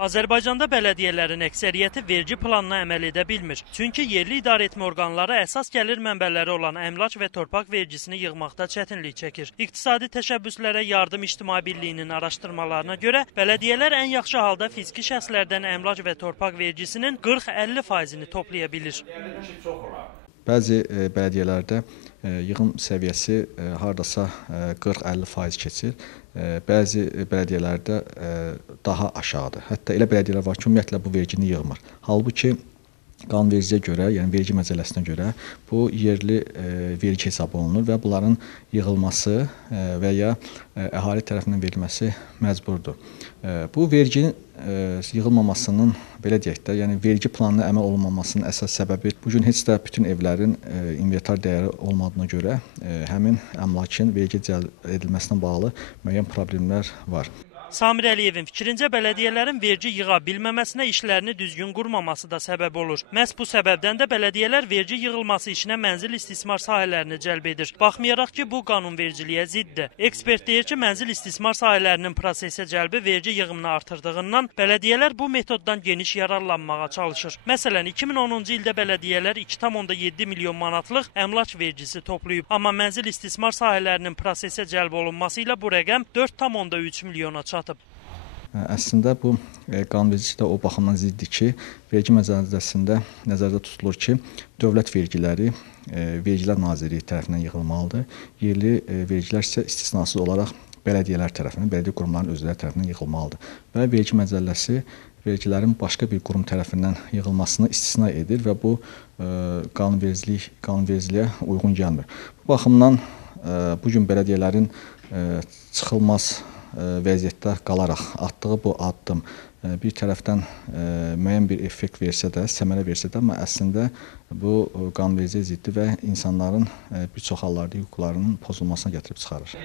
Azərbaycanda bələdiyyələrin əksəriyyəti vergi planına əməl edə bilmir. Çünki yerli idarəetmə orqanları əsas gəlir mənbələri olan əmlak və torpaq vergisini yığmaqda çətinlik çəkir. İqtisadi təşəbbüslərə yardım İctimai Birliyinin araşdırmalarına görə bələdiyyələr ən yaxşı halda fiziki şəxslərdən əmlak və torpaq vergisinin 40-50%-ni toplaya bilir. Bəzi bələdiyyələrdə yığım səviyyəsi hardasa 40-50% keçir. Bəzi bələdiyyələrdə daha aşağıdır. Hətta elə bələdiyyələr var ki, ümumiyyətlə bu vergini yığmır. Halbuki qanunvericiliyə görə, yəni vergi məcəlləsinə görə bu yerli vergi hesab olunur və bunların yığılması və ya əhali tərəfindən verilməsi məcburdur. Bu verginin yığılmamasının, belə deyək də, yəni vergi planına əməl olunmamasının əsas səbəbi bu gün heç də bütün evlərin inventar dəyəri olmadığına görə həmin əmlakın vergi cəlb edilməsinə bağlı müəyyən problemlər var. Samir Əliyevin fikrincə bələdiyyələrin vergi yığa bilməməsinə işlərini düzgün qurmaması da səbəb olur. Məhz bu səbəbdən də bələdiyyələr vergi yığılması işinə mənzil istismar sahələrini cəlb edir. Baxmayaraq ki, bu qanunvericiliyə ziddir. Ekspert deyir ki, mənzil istismar sahələrinin prosesə cəlbi vergi yığımını artırdığından bələdiyyələr bu metoddan geniş yararlanmağa çalışır. Məsələn, 2010-cu ildə bələdiyyələr 2,7 milyon manatlıq əmlak vergisi toplayıb. Amma mənzil istismar sahələrinin prosesə cəlb olunması ilə bu rəqəm 4,3 milyona çatıb. Əslində bu qanunvericilikdə o baxımdan ziddir ki, vergi məcəlləsində nəzərdə tutulur ki, dövlət vergiləri Vergilər Nazirliyi tərəfindən yığılmalıdır. Yerli vergilər isə istisnasız olaraq bələdiyyələr tərəfindən, bələdiyyə qurumlarının özləri tərəfindən yığılmalıdır. Və vergi məcəlləsi vergilərin başqa bir qurum tərəfindən yığılmasını istisna edir və bu qanunvericiliyə uyğun gəlmir. Bu baxımdan bugün bələdiyyələrin çıxılmaz vəziyyətdə qalaraq atdığı bu addım bir tərəfdən müəyyən bir effekt versə də, səmərə versə də, amma əslində bu qanunvericiliyə ziddir və insanların bir çox hallarda hüquqlarının pozulmasına gətirib çıxarır.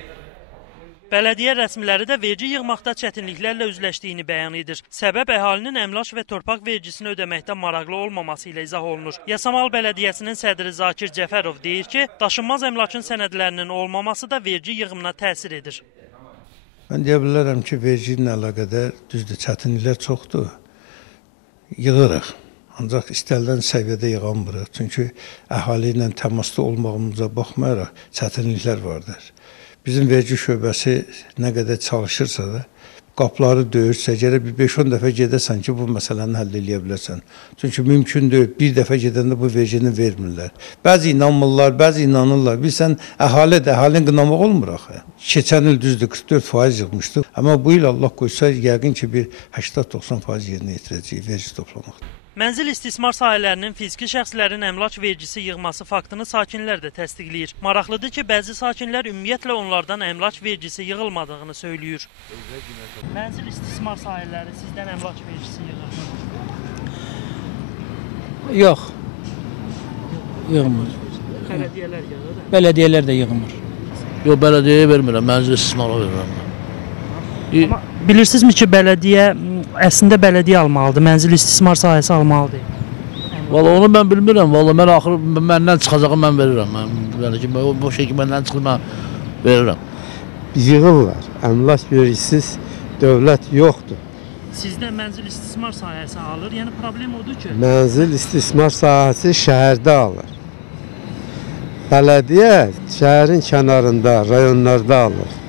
Bələdiyyə rəsmiləri də vergi yığmaqda çətinliklərlə üzləşdiyini bəyan edir. Səbəb əhalinin əmlak və torpaq vergisini ödəməkdə maraqlı olmaması ilə izah olunur. Yasamal Bələdiyyəsinin sədri Zakir Cəfərov deyir ki, daşınmaz əmlakın sənədlərinin olmaması da vergi yığımına təsir edir. Mən deyə bilərəm ki, vergi ilə əlaqədar düzdür, çətinliklər çoxdur. Yığırıq. Ancaq istənilən səviyyədə yığamırıq. Çünki əhali ilə təmasda olmağımıza baxmayaraq çətinliklər vardır. Bizim vergi şöbəsi nə qədər çalışırsa da, qapıları döyürsə, gərək bir 5-10 dəfə gedəsən ki, bu məsələni həll edə bilərsən. Çünki mümkün deyil, bir dəfə gedəndə bu vergini vermirlər. Bəzi inanmırlar, bəzi inanırlar. Bilsən, əhalini qınamaq olmur axı. Keçən il düzdür, 44% yığmışdıq. Amma bu il Allah qoysa, yəqin ki, bir 80-90% yerinə yetirəcək vergi toplamaq. Mənzil istismar sahələrinin fiziki şəxslərin əmlak vergisi yığması faktını sakinlər də təsdiqləyir. Maraqlıdır ki, bəzi sakinlər ümumiyyətlə onlardan əmlak vergisi yığılmadığını söyləyir. Mənzil istismar sahələri sizdən əmlak vergisi yığılmır? Yox, yığılmır. Bələdiyyələr yığılır? Bələdiyyələr də yığılmır. Yox, bələdiyyəyə vermirəm, mənzil istismara verirəm. Amma bilirsinizmi ki, bələdiyyə əslində bələdiyyə almalıdır, mənzil istismar sahəsi almalıdır. Valla onu mən bilmirəm, valla mən axır məndən çıxacağı mən verirəm. Bu şey ki, məndən çıxır, mən verirəm. Yığırlar, əmlak vergisiz dövlət yoxdur. Sizdə mənzil istismar sahəsi alır, yəni problem odur ki... Mənzil istismar sahəsi şəhərdə alır. Bələdiyyə şəhərin kənarında, rayonlarda alır.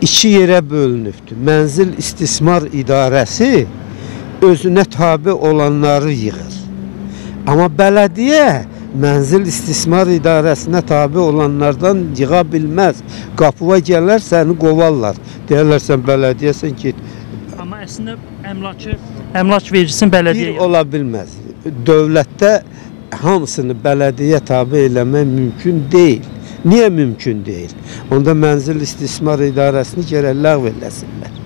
2 yerə bölünübdür. Mənzil istismar idarəsi özünə tabe olanları yığır. Amma bələdiyyə mənzil istismar idarəsinə tabe olanlardan yığa bilməz. Qapıva gələr, səni qovarlar. Deyərlər, sən bələdiyyəsən ki... Amma əslində əmlak vergisini bələdiyyə yığır. Ola bilməz. Dövlətdə hamısını bələdiyyə tabe eləmək mümkün deyil. Niyə mümkün deyil? Onda mənzil istismar idarəsini gərək ləğv eləsinlər.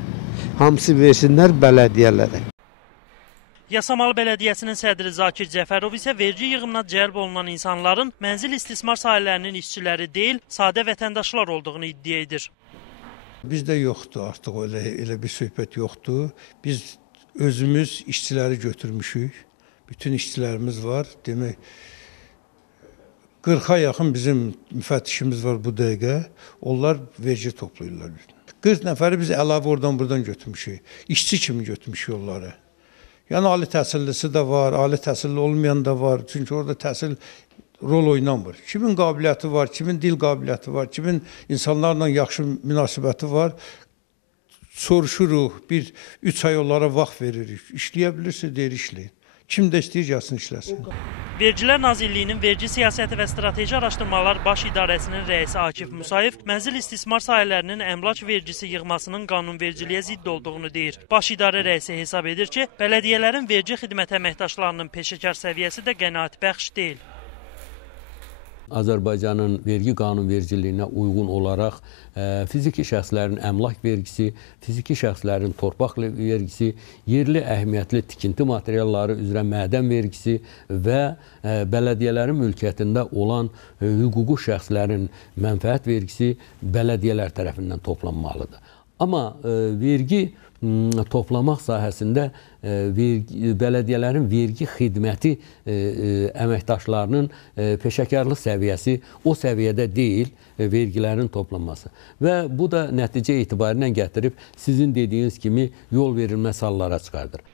Hamısı versinlər bələdiyyələrə. Yasamal Bələdiyyəsinin sədri Zakir Cəfərov isə vergi yığımına cəlb olunan insanların mənzil istismar sahələrinin işçiləri deyil, sadə vətəndaşlar olduğunu iddia edir. Bizdə yoxdur artıq elə bir söhbət yoxdur. Biz özümüz işçiləri götürmüşük. Bütün işçilərimiz var. Demək, 40-a yaxın bizim müfəttişimiz var bu dəqiqə. Onlar vergi toplayırlar. 40 nəfəri biz əlavə oradan buradan götürmüşük. İşçi kimi götürmüşük onları. Yəni ali təhsillisi də var, ali təhsilli olmayan da var. Çünki orada təhsil rol oynamır. Kimin qabiliyyəti var, kimin dil qabiliyyəti var, kimin insanlarla yaxşı münasibəti var. Soruşuruq, 3 ay onlara vaxt veririk. İşləyə bilirsə, deyir işləyin. Kim də istəyir, gəlsin işləsin. Vergilər Nazirliyinin Vergi Siyasəti və Strateji Araşdırmalar Baş İdarəsinin rəisi Akif Musayev mənzil istismar sahələrinin əmlak vergisi yığmasının qanunvericiliyə zidd olduğunu deyir. Baş İdarə rəisi hesab edir ki, bələdiyyələrin vergi xidmət əməkdaşlarının peşəkar səviyyəsi də qənaətbəxş deyil. Azərbaycanın vergi qanunvericiliyinə uyğun olaraq fiziki şəxslərin əmlak vergisi, fiziki şəxslərin torpaq vergisi, yerli əhəmiyyətli tikinti materialları üzrə mədən vergisi və bələdiyyələrin mülkiyyətində olan hüquqi şəxslərin mənfəət vergisi bələdiyyələr tərəfindən toplanmalıdır. Amma vergi toplamaq sahəsində bələdiyyələrin vergi xidməti əməkdaşlarının peşəkarlıq səviyyəsi o səviyyədə deyil vergilərin toplanması. Və bu da nəticə etibarilə gətirib sizin dediyiniz kimi yol verilməz hallara çıxardır.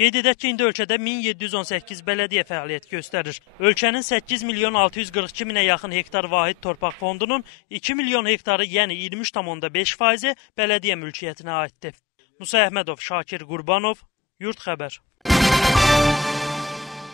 Qeyd edək ki, indi ölkədə 1718 bələdiyyə fəaliyyət göstərir. Ölkənin 8 milyon 642 minə yaxın hektar vahid torpaq fondunun 2 milyon hektarı, yəni 23,5%-i bələdiyyə mülkiyyətinə aiddir. Musa Əhmədov, Şakir Qurbanov, Yurt Xəbər.